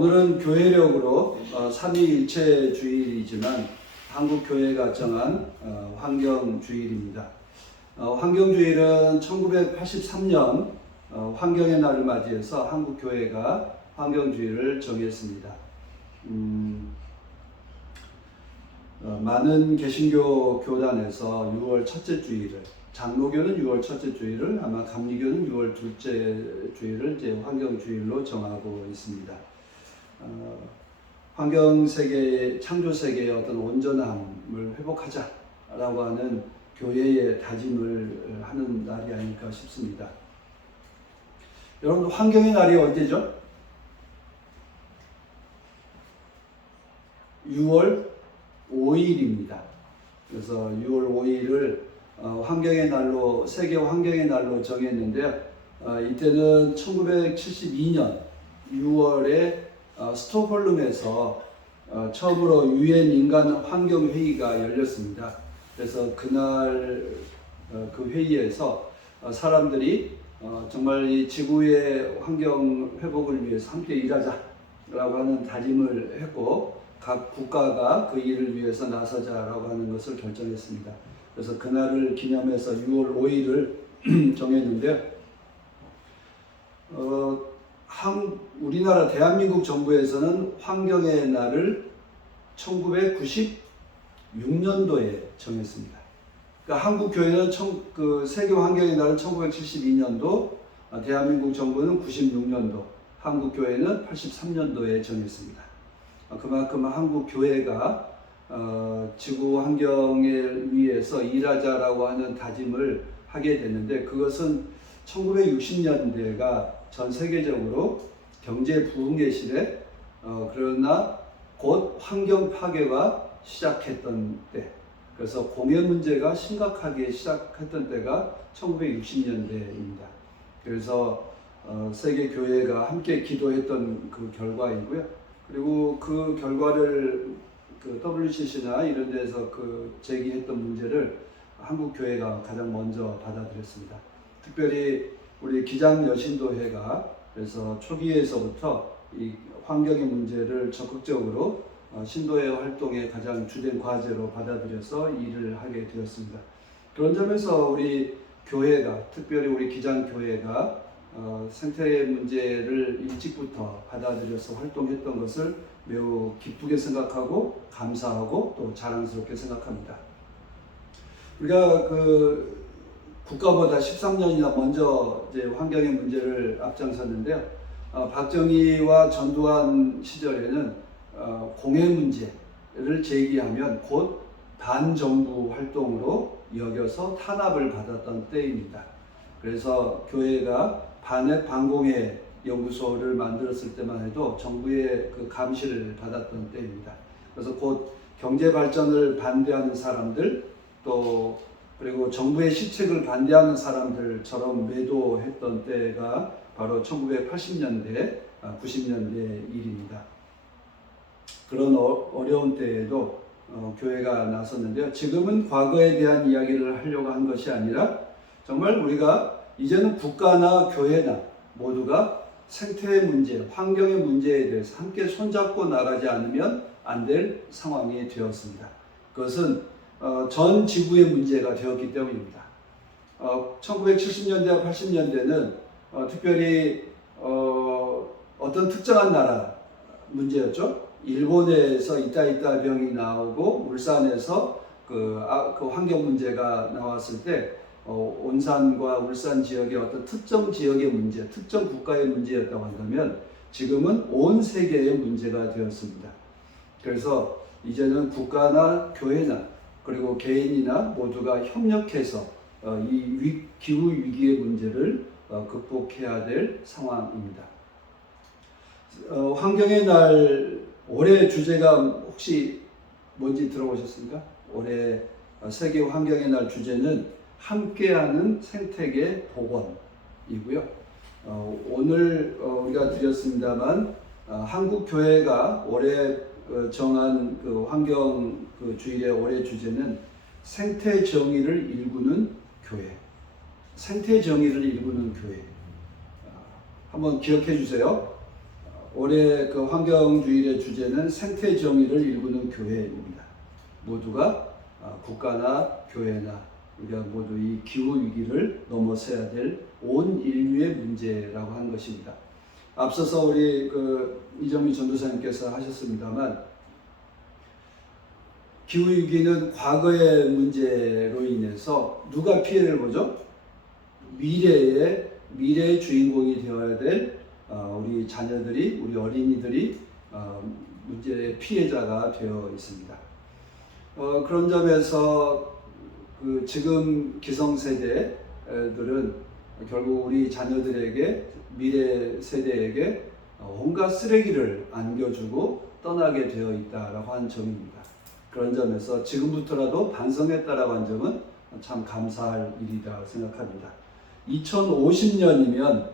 오늘은 교회력으로 삼위일체주일이지만 한국교회가 정한 환경주일입니다. 환경주일은 1983년 환경의 날을 맞이해서 한국교회가 환경주일을 정했습니다. 많은 개신교 교단에서 6월 첫째 주일을, 장로교는 6월 첫째 주일을, 아마 감리교는 6월 둘째 주일을 이제 환경주일로 정하고 있습니다. 환경세계, 창조세계의 어떤 온전함을 회복하자라고 하는 교회의 다짐을 하는 날이 아닐까 싶습니다. 여러분, 환경의 날이 언제죠? 6월 5일입니다. 그래서 6월 5일을 환경의 날로, 세계 환경의 날로 정했는데요. 이때는 1972년 6월에 스톡홀름에서 처음으로 유엔 인간 환경 회의가 열렸습니다. 그래서 그날 그 회의에서 사람들이 정말 이 지구의 환경 회복을 위해서 함께 일하자라고 하는 다짐을 했고, 각 국가가 그 일을 위해서 나서자라고 하는 것을 결정했습니다. 그래서 그날을 기념해서 6월 5일을 정했는데, 우리나라 대한민국 정부에서는 환경의 날을 1996년도에 정했습니다. 그러니까 한국 교회는 세계 환경의 날은 1972년도, 대한민국 정부는 96년도, 한국 교회는 83년도에 정했습니다. 그만큼 한국 교회가 지구 환경을 위해서 일하자라고 하는 다짐을 하게 됐는데, 그것은 1960년대가 전 세계적으로 경제 부흥의 시대, 그러나 곧 환경 파괴가 시작했던 때, 그래서 공해 문제가 심각하게 시작했던 때가 1960년대입니다. 그래서 세계 교회가 함께 기도했던 그 결과이고요. 그리고 그 결과를 그 WCC나 이런 데서 그 제기했던 문제를 한국 교회가 가장 먼저 받아들였습니다. 특별히 우리 기장 여신도회가 그래서 초기에서부터 이 환경의 문제를 적극적으로 신도회 활동의 가장 주된 과제로 받아들여서 일을 하게 되었습니다. 그런 점에서 우리 교회가, 특별히 우리 기장교회가 생태의 문제를 일찍부터 받아들여서 활동했던 것을 매우 기쁘게 생각하고 감사하고 또 자랑스럽게 생각합니다. 우리가 국가보다 13년이나 먼저 이제 환경의 문제를 앞장섰는데요. 박정희와 전두환 시절에는 공해 문제를 제기하면 곧 반정부 활동으로 여겨서 탄압을 받았던 때입니다. 그래서 교회가 반핵 반공해 연구소를 만들었을 때만 해도 정부의 그 감시를 받았던 때입니다. 그래서 곧 경제 발전을 반대하는 사람들, 또 그리고 정부의 시책을 반대하는 사람들처럼 매도했던 때가 바로 1980년대, 90년대 일입니다. 그런 어려운 때에도 교회가 나섰는데요. 지금은 과거에 대한 이야기를 하려고 한 것이 아니라 정말 우리가 이제는 국가나 교회나 모두가 생태의 문제, 환경의 문제에 대해서 함께 손잡고 나가지 않으면 안 될 상황이 되었습니다. 그것은 전 지구의 문제가 되었기 때문입니다. 1970년대와 80년대는 특별히 어떤 특정한 나라 문제였죠. 일본에서 이따이따 병이 나오고 울산에서 그 환경 문제가 나왔을 때 온산과 울산 지역의 어떤 특정 지역의 문제, 특정 국가의 문제였다고 한다면 지금은 온 세계의 문제가 되었습니다. 그래서 이제는 국가나 교회나 그리고 개인이나 모두가 협력해서 이 기후 위기의 문제를 극복해야 될 상황입니다. 환경의 날 올해 주제가 혹시 뭔지 들어보셨습니까? 올해 세계 환경의 날 주제는 함께하는 생태계 복원이고요. 오늘 우리가 드렸습니다만 한국 교회가 올해 정한 그 환경 주일의 올해 주제는 생태 정의를 일구는 교회. 생태 정의를 일구는 교회. 한번 기억해 주세요. 올해 그 환경주일의 주제는 생태 정의를 일구는 교회입니다. 모두가 국가나 교회나 우리가 모두 이 기후 위기를 넘어서야 될 온 인류의 문제라고 하는 것입니다. 앞서서 우리 그 이정미 전도사님께서 하셨습니다만 기후 위기는 과거의 문제로 인해서 누가 피해를 보죠? 미래의 주인공이 되어야 될 우리 자녀들이, 우리 어린이들이 문제의 피해자가 되어 있습니다. 그런 점에서 그 지금 기성세대들은 결국 우리 자녀들에게, 미래 세대에게 온갖 쓰레기를 안겨주고 떠나게 되어 있다라고 하는 점입니다. 그런 점에서 지금부터라도 반성했다라고 하는 점은 참 감사할 일이라고 생각합니다. 2050년이면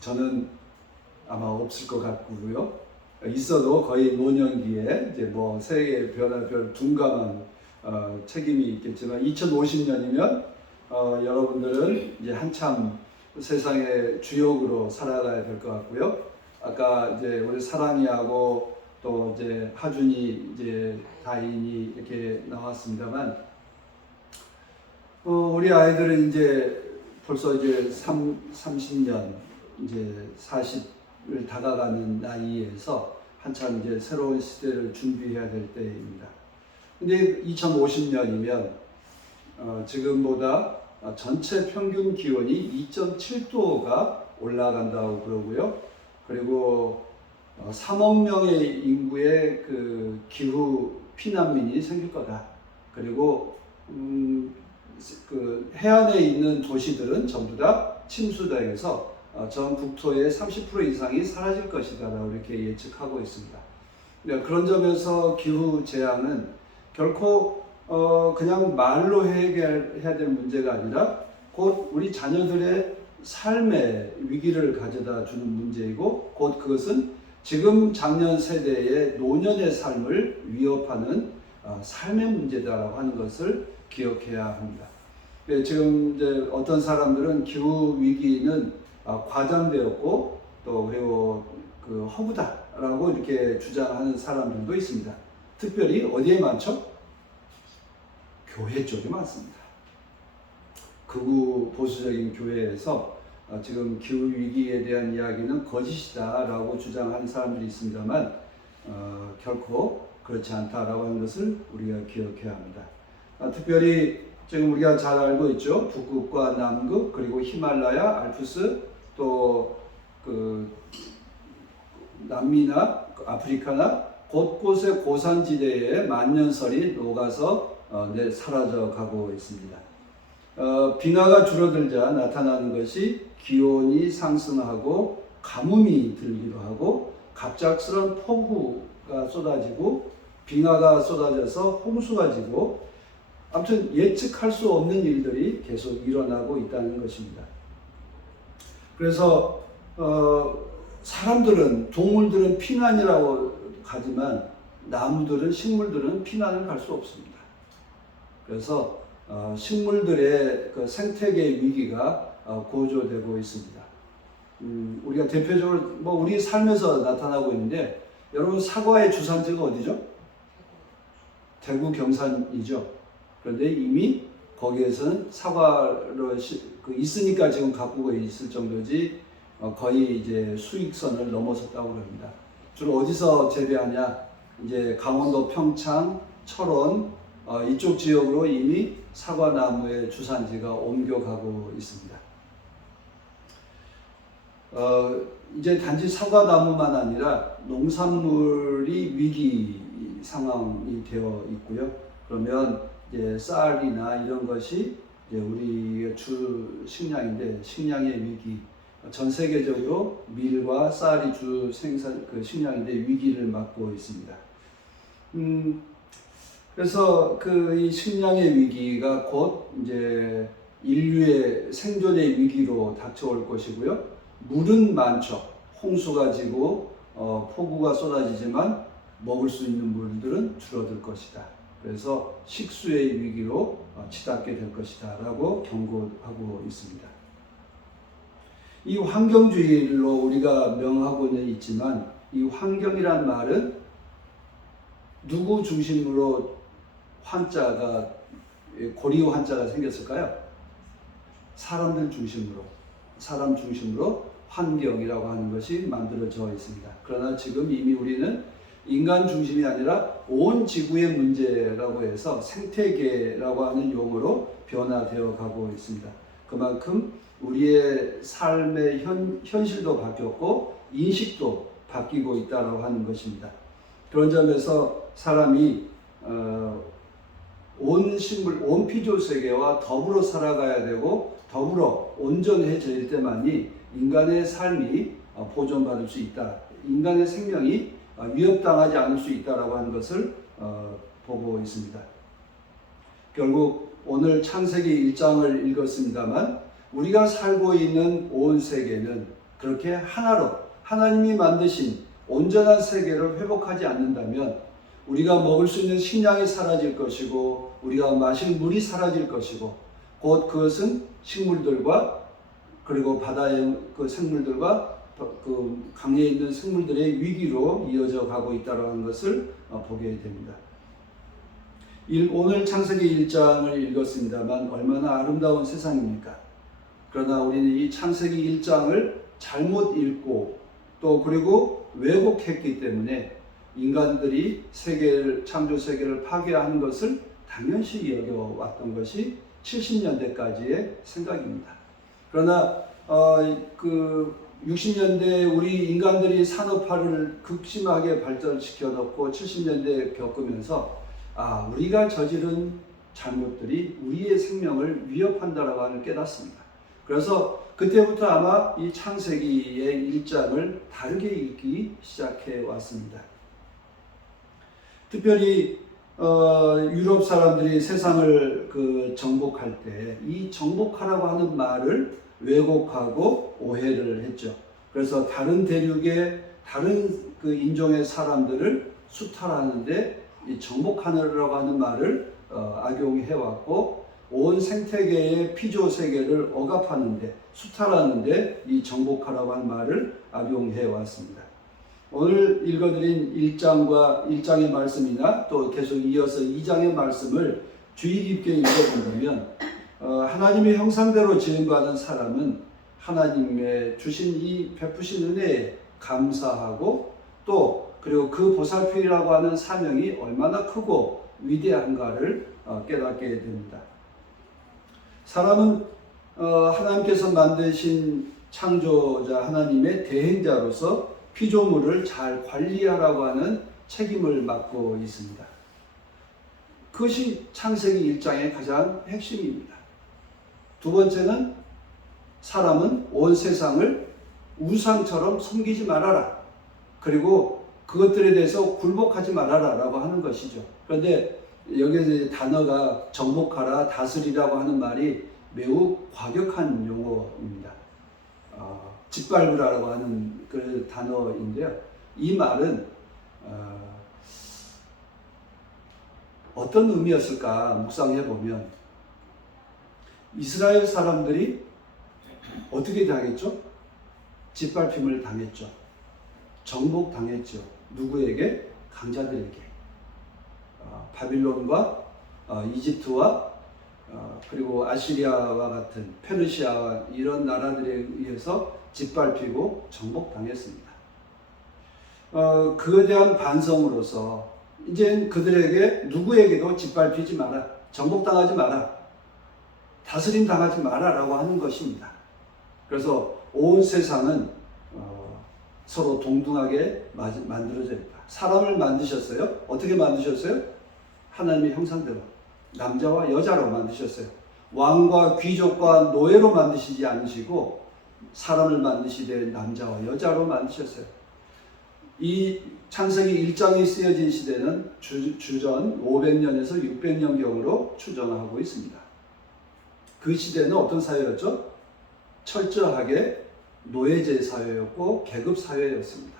저는 아마 없을 것 같고요. 있어도 거의 노년기에 이제 뭐 세계 변화별 둔감한 책임이 있겠지만 2050년이면 여러분들은 이제 한참 세상의 주역으로 살아가야 될 것 같고요. 아까 이제 우리 사랑이하고 또 이제 하준이, 이제 다인이 이렇게 나왔습니다만, 우리 아이들은 이제 벌써 이제 30년, 이제 40을 다가가는 나이에서 한참 이제 새로운 시대를 준비해야 될 때입니다. 근데 2050년이면 지금보다 전체 평균 기온이 2.7도가 올라간다고 그러고요. 그리고 3억 명의 인구의 그 기후 피난민이 생길 거다. 그리고 그 해안에 있는 도시들은 전부 다 침수당해서 전 국토의 30% 이상이 사라질 것이다라고 이렇게 예측하고 있습니다. 그런 점에서 기후 재앙은 결코 그냥 말로 해결해야 될 문제가 아니라 곧 우리 자녀들의 삶의 위기를 가져다 주는 문제이고, 곧 그것은 지금 장년 세대의 노년의 삶을 위협하는 삶의 문제다라고 하는 것을 기억해야 합니다. 지금 이제 어떤 사람들은 기후 위기는 과장되었고 또 그리고 그 허구다라고 이렇게 주장하는 사람들도 있습니다. 특별히 어디에 많죠? 교회 쪽에 많습니다. 극우 보수적인 교회에서 지금 기후 위기에 대한 이야기는 거짓이다라고 주장하는 사람들이 있습니다만 결코 그렇지 않다라고 하는 것을 우리가 기억해야 합니다. 특별히 지금 우리가 잘 알고 있죠. 북극과 남극, 그리고 히말라야, 알프스, 또 그 남미나 아프리카나 곳곳의 고산지대에 만년설이 녹아서 사라져 가고 있습니다. 빙하가 줄어들자 나타나는 것이 기온이 상승하고 가뭄이 들기도 하고 갑작스런 폭우가 쏟아지고 빙하가 쏟아져서 홍수가 지고, 아무튼 예측할 수 없는 일들이 계속 일어나고 있다는 것입니다. 그래서 사람들은, 동물들은 피난이라고 가지만 나무들은, 식물들은 피난을 갈 수 없습니다. 그래서 식물들의 그 생태계 위기가 고조되고 있습니다. 우리가 대표적으로 뭐 우리 삶에서 나타나고 있는데, 여러분 사과의 주산지가 어디죠? 대구 경산이죠. 그런데 이미 거기에서는 사과로 있으니까 지금 가꾸고 있을 정도지 거의 이제 수익선을 넘어섰다고 합니다. 주로 어디서 재배하냐? 이제 강원도 평창, 철원 이쪽 지역으로 이미 사과나무의 주산지가 옮겨가고 있습니다. 이제 단지 사과나무만 아니라 농산물이 위기 상황이 되어 있고요. 그러면 이제 쌀이나 이런 것이 이제 우리의 주 식량인데, 식량의 위기, 전 세계적으로 밀과 쌀이 주 생산 그 식량인데 위기를 맞고 있습니다. 그래서 이 식량의 위기가 곧 이제 인류의 생존의 위기로 닥쳐올 것이고요. 물은 많죠. 홍수가 지고 폭우가 쏟아지지만 먹을 수 있는 물들은 줄어들 것이다. 그래서 식수의 위기로 치닫게 될 것이다 라고 경고하고 있습니다. 이 환경주의로 우리가 명하고는 있지만 이 환경이란 말은 누구 중심으로 환자가 고리오 한자가 생겼을까요? 사람들 중심으로, 사람 중심으로 환경이라고 하는 것이 만들어져 있습니다. 그러나 지금 이미 우리는 인간 중심이 아니라 온 지구의 문제라고 해서 생태계라고 하는 용어로 변화되어 가고 있습니다. 그만큼 우리의 삶의 현실도 바뀌었고 인식도 바뀌고 있다고 하는 것입니다. 그런 점에서 사람이 온 식물, 온 피조 세계와 더불어 살아가야 되고 더불어 온전해질 때만이 인간의 삶이 보존받을 수 있다. 인간의 생명이 위협당하지 않을 수 있다라고 하는 것을 보고 있습니다. 결국 오늘 창세기 1장을 읽었습니다만 우리가 살고 있는 온 세계는 그렇게 하나로 하나님이 만드신 온전한 세계를 회복하지 않는다면 우리가 먹을 수 있는 식량이 사라질 것이고 우리가 마실 물이 사라질 것이고 곧 그것은 식물들과 그리고 바다의 그 생물들과 그 강에 있는 생물들의 위기로 이어져 가고 있다는 것을 보게 됩니다. 오늘 창세기 1장을 읽었습니다만 얼마나 아름다운 세상입니까? 그러나 우리는 이 창세기 1장을 잘못 읽고 또 그리고 왜곡했기 때문에 인간들이 창조 세계를 파괴하는 것을 당연시 여겨왔던 것이 70년대까지의 생각입니다. 그러나 60년대 우리 인간들이 산업화를 극심하게 발전시켜 놓고 70년대 겪으면서 우리가 저지른 잘못들이 우리의 생명을 위협한다라고 하는 깨닫습니다. 그래서 그때부터 아마 이 창세기의 1장을 다르게 읽기 시작해 왔습니다. 특별히 유럽 사람들이 세상을 정복할 때 이 정복하라고 하는 말을 왜곡하고 오해를 했죠. 그래서 다른 대륙의 다른 그 인종의 사람들을 수탈하는데 이 정복하라고 하는 말을 악용해 왔고 온 생태계의 피조 세계를 억압하는데 수탈하는데 이 정복하라고 하는 말을 악용해 왔습니다. 오늘 읽어드린 1장의 말씀이나 또 계속 이어서 2장의 말씀을 주의 깊게 읽어본다면 하나님의 형상대로 지음받은 사람은 하나님의 주신 이 베푸신 은혜에 감사하고 또 그리고 그 보살피라고 하는 사명이 얼마나 크고 위대한가를 깨닫게 됩니다. 사람은 하나님께서 만드신 창조자 하나님의 대행자로서 피조물을 잘 관리하라고 하는 책임을 맡고 있습니다. 그것이 창세기 1장의 가장 핵심입니다. 두 번째는 사람은 온 세상을 우상처럼 섬기지 말아라. 그리고 그것들에 대해서 굴복하지 말아라 라고 하는 것이죠. 그런데 여기에 단어가 정복하라, 다스리라고 하는 말이 매우 과격한 용어입니다. 짓밟으라고 하는 그 단어인데요. 이 말은 어떤 의미였을까 묵상해 보면 이스라엘 사람들이 어떻게 당했죠? 짓밟힘을 당했죠. 정복당했죠. 누구에게? 강자들에게. 바빌론과 이집트와 그리고 아시리아와 같은 페르시아와 이런 나라들에 의해서 짓밟히고 정복당했습니다. 그에 대한 반성으로서 이제 그들에게 누구에게도 짓밟히지 마라, 정복당하지 마라, 다스림 당하지 마라 라고 하는 것입니다. 그래서 온 세상은 서로 동등하게 만들어져 있다. 사람을 만드셨어요. 어떻게 만드셨어요? 하나님의 형상대로 남자와 여자로 만드셨어요. 왕과 귀족과 노예로 만드시지 않으시고 사람을 만드시되 남자와 여자로 만드셨어요. 이 창세기 1장이 쓰여진 시대는 주전 500년에서 600년경으로 추정하고 있습니다. 그 시대는 어떤 사회였죠? 철저하게 노예제 사회였고 계급 사회였습니다.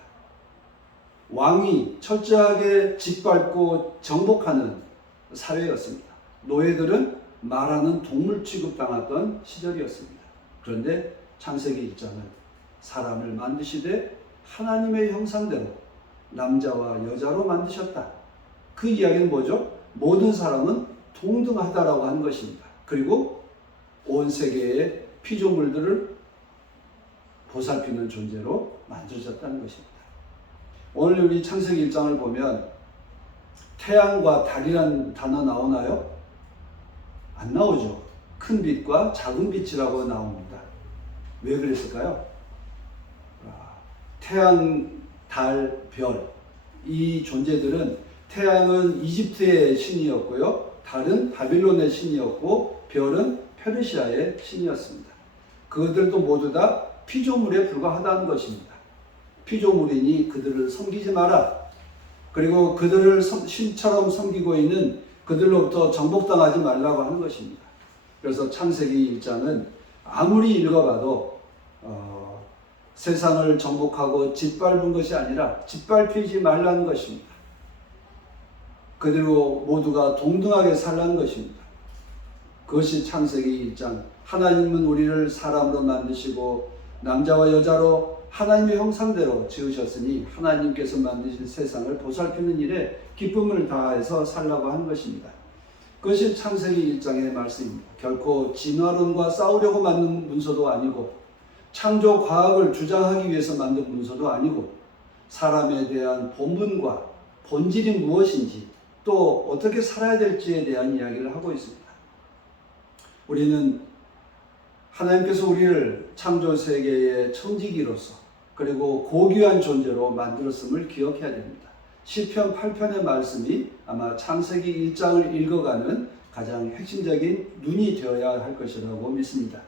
왕이 철저하게 짓밟고 정복하는 사회였습니다. 노예들은 말하는 동물 취급당했던 시절이었습니다. 그런데 창세기 1장은 사람을 만드시되 하나님의 형상대로 남자와 여자로 만드셨다. 그 이야기는 뭐죠? 모든 사람은 동등하다라고 하는 것입니다. 그리고 온 세계의 피조물들을 보살피는 존재로 만들어졌다는 것입니다. 오늘 우리 창세기 1장을 보면 태양과 달이라는 단어 나오나요? 안 나오죠. 큰 빛과 작은 빛이라고 나옵니다. 왜 그랬을까요? 태양, 달, 별, 이 존재들은 태양은 이집트의 신이었고요. 달은 바빌론의 신이었고 별은 페르시아의 신이었습니다. 그들도 모두 다 피조물에 불과하다는 것입니다. 피조물이니 그들을 섬기지 마라. 그리고 그들을 신처럼 섬기고 있는 그들로부터 정복당하지 말라고 하는 것입니다. 그래서 창세기 1장은 아무리 읽어봐도 세상을 정복하고 짓밟은 것이 아니라 짓밟히지 말라는 것입니다. 그대로 모두가 동등하게 살라는 것입니다. 그것이 창세기 1장. 하나님은 우리를 사람으로 만드시고 남자와 여자로 하나님의 형상대로 지으셨으니 하나님께서 만드신 세상을 보살피는 일에 기쁨을 다해서 살라고 하는 것입니다. 그것이 창세기 1장의 말씀입니다. 결코 진화론과 싸우려고 만든 문서도 아니고 창조 과학을 주장하기 위해서 만든 문서도 아니고 사람에 대한 본분과 본질이 무엇인지 또 어떻게 살아야 될지에 대한 이야기를 하고 있습니다. 우리는 하나님께서 우리를 창조 세계의 청지기로서 그리고 고귀한 존재로 만들었음을 기억해야 됩니다. 시편 8편의 말씀이 아마 창세기 1장을 읽어가는 가장 핵심적인 눈이 되어야 할 것이라고 믿습니다.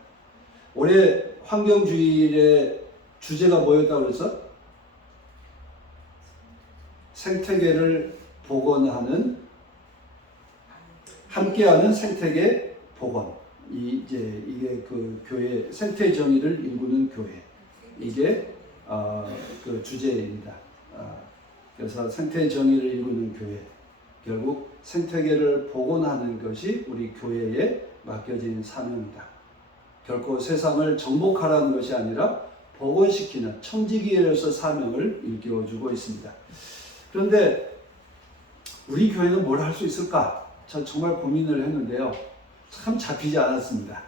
올해 환경주일의 주제가 뭐였다고 그래서? 생태계를 복원하는, 함께하는 생태계 복원. 이게 그 교회, 생태 정의를 일구는 교회. 이게 그 주제입니다. 그래서 생태 정의를 일구는 교회. 결국 생태계를 복원하는 것이 우리 교회에 맡겨진 사명이다. 결코 세상을 정복하라는 것이 아니라 복원시키는 청지기로서 사명을 일깨워주고 있습니다. 그런데 우리 교회는 뭘 할 수 있을까? 저 정말 고민을 했는데요. 참 잡히지 않았습니다.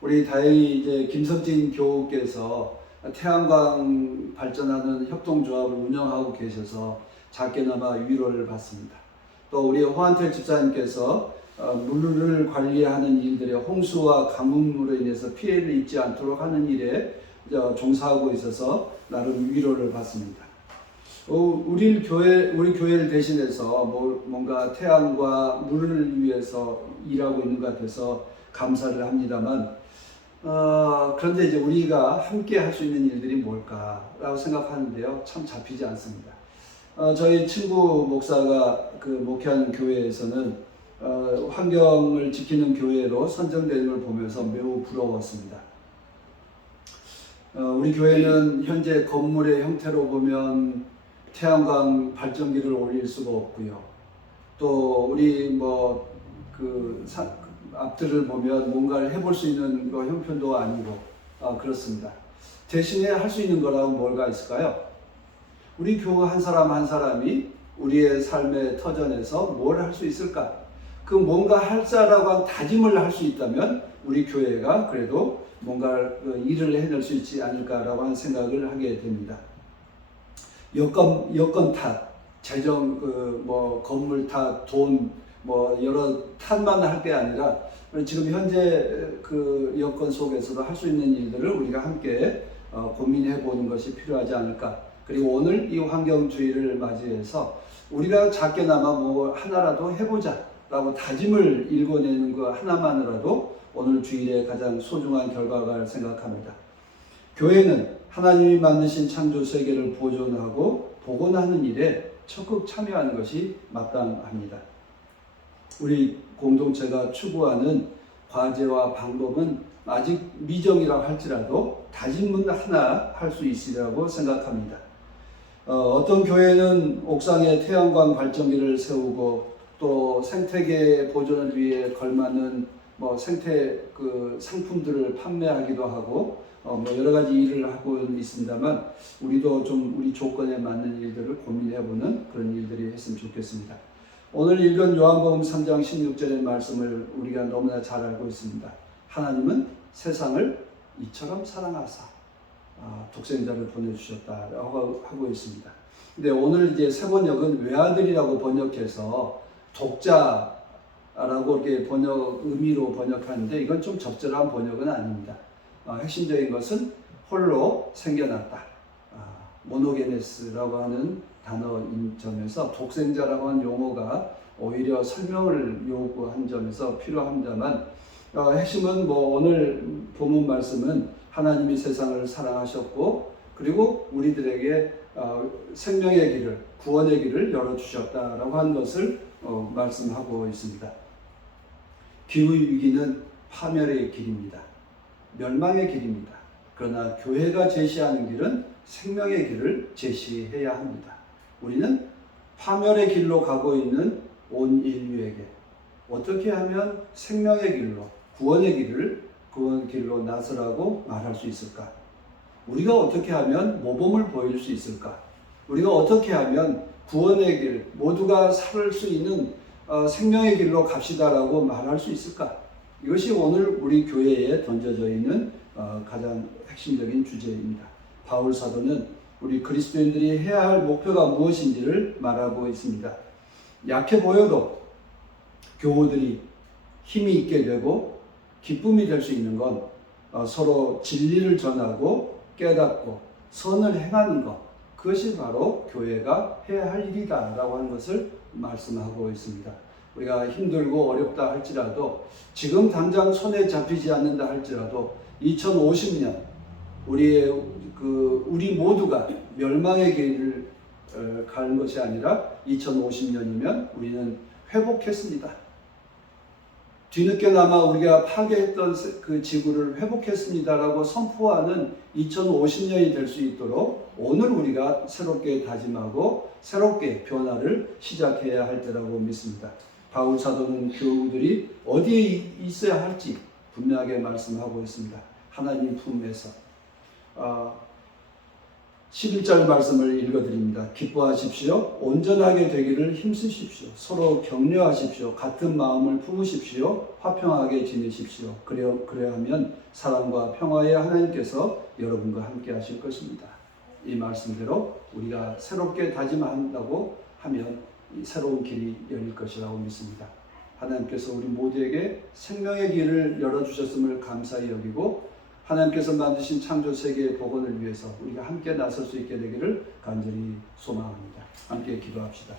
우리 다행히 이제 김석진 교우께서 태양광 발전하는 협동조합을 운영하고 계셔서 작게나마 위로를 받습니다. 또 우리 호한택 집사님께서 물을 관리하는 일들에 홍수와 가뭄으로 인해서 피해를 입지 않도록 하는 일에 종사하고 있어서 나름 위로를 받습니다. 우리 교회를 대신해서 뭔가 태양과 물을 위해서 일하고 있는 것 같아서 감사를 합니다만, 그런데 이제 우리가 함께 할 수 있는 일들이 뭘까라고 생각하는데요. 참 잡히지 않습니다. 저희 친구 목사가 그 목회하는 교회에서는 환경을 지키는 교회로 선정되는 걸 보면서 매우 부러웠습니다. 우리 교회는 현재 건물의 형태로 보면 태양광 발전기를 올릴 수가 없고요. 또 우리 앞들을 보면 뭔가를 해볼 수 있는 형편도 아니고 그렇습니다. 대신에 할 수 있는 거라고 뭐가 있을까요? 우리 교우 한 사람 한 사람이 우리의 삶의 터전에서 뭘 할 수 있을까? 그 뭔가 할 자라고 다짐을 할 수 있다면 우리 교회가 그래도 뭔가 일을 해낼 수 있지 않을까라고 하는 생각을 하게 됩니다. 여건 탓, 재정, 건물 탓, 돈, 여러 탓만 할 게 아니라 지금 현재 그 여건 속에서도 할 수 있는 일들을 우리가 함께 고민해 보는 것이 필요하지 않을까. 그리고 오늘 이 환경주의를 맞이해서 우리가 작게나마 하나라도 해보자 라고 다짐을 일궈내는 것 하나만으로도 오늘 주일의 가장 소중한 결과가 생각합니다. 교회는 하나님이 만드신 창조 세계를 보존하고 복원하는 일에 적극 참여하는 것이 마땅합니다. 우리 공동체가 추구하는 과제와 방법은 아직 미정이라고 할지라도 다짐은 하나 할 수 있으리라고 생각합니다. 어떤 교회는 옥상에 태양광 발전기를 세우고 또 생태계 보존을 위해 걸맞는 생태 상품들을 판매하기도 하고 뭐 여러 가지 일을 하고 있습니다만 우리도 좀 우리 조건에 맞는 일들을 고민해보는 그런 일들이 했으면 좋겠습니다. 오늘 읽은 요한복음 3장 16절의 말씀을 우리가 너무나 잘 알고 있습니다. 하나님은 세상을 이처럼 사랑하사 독생자를 보내주셨다라고 하고 있습니다. 근데 오늘 이제 새 번역은 외아들이라고 번역해서 독자라고 이렇게 의미로 번역하는데 이건 좀 적절한 번역은 아닙니다. 핵심적인 것은 홀로 생겨났다. 모노게네스라고 하는 단어인 점에서 독생자라고 하는 용어가 오히려 설명을 요구한 점에서 필요합니다만 핵심은 뭐 오늘 본문 말씀은 하나님이 세상을 사랑하셨고 그리고 우리들에게 생명의 길을 구원의 길을 열어주셨다라고 하는 것을 말씀하고 있습니다. 기후위기는 파멸의 길입니다. 멸망의 길입니다. 그러나 교회가 제시하는 길은 생명의 길을 제시해야 합니다. 우리는 파멸의 길로 가고 있는 온 인류에게 어떻게 하면 생명의 길로 구원의 길로 나서라고 말할 수 있을까? 우리가 어떻게 하면 모범을 보일 수 있을까? 우리가 어떻게 하면 구원의 길, 모두가 살 수 있는 생명의 길로 갑시다라고 말할 수 있을까? 이것이 오늘 우리 교회에 던져져 있는 가장 핵심적인 주제입니다. 바울 사도는 우리 그리스도인들이 해야 할 목표가 무엇인지를 말하고 있습니다. 약해 보여도 교우들이 힘이 있게 되고 기쁨이 될 수 있는 건 서로 진리를 전하고 깨닫고 선을 행하는 것, 그것이 바로 교회가 해야 할 일이다라고 하는 것을 말씀하고 있습니다. 우리가 힘들고 어렵다 할지라도 지금 당장 손에 잡히지 않는다 할지라도 2050년 우리 모두가 멸망의 길을 가는 것이 아니라 2050년이면 우리는 회복했습니다. 뒤늦게나마 우리가 파괴했던 그 지구를 회복했습니다라고 선포하는 2050년이 될 수 있도록 오늘 우리가 새롭게 다짐하고 새롭게 변화를 시작해야 할 때라고 믿습니다. 바울 사도는 교우들이 어디에 있어야 할지 분명하게 말씀하고 있습니다. 하나님 품에서 11절 말씀을 읽어드립니다. 기뻐하십시오. 온전하게 되기를 힘쓰십시오. 서로 격려하십시오. 같은 마음을 품으십시오. 화평하게 지내십시오. 그래야 하면 사랑과 평화의 하나님께서 여러분과 함께 하실 것입니다. 이 말씀대로 우리가 새롭게 다짐한다고 하면 이 새로운 길이 열릴 것이라고 믿습니다. 하나님께서 우리 모두에게 생명의 길을 열어주셨음을 감사히 여기고 하나님께서 만드신 창조 세계의 복원을 위해서 우리가 함께 나설 수 있게 되기를 간절히 소망합니다. 함께 기도합시다.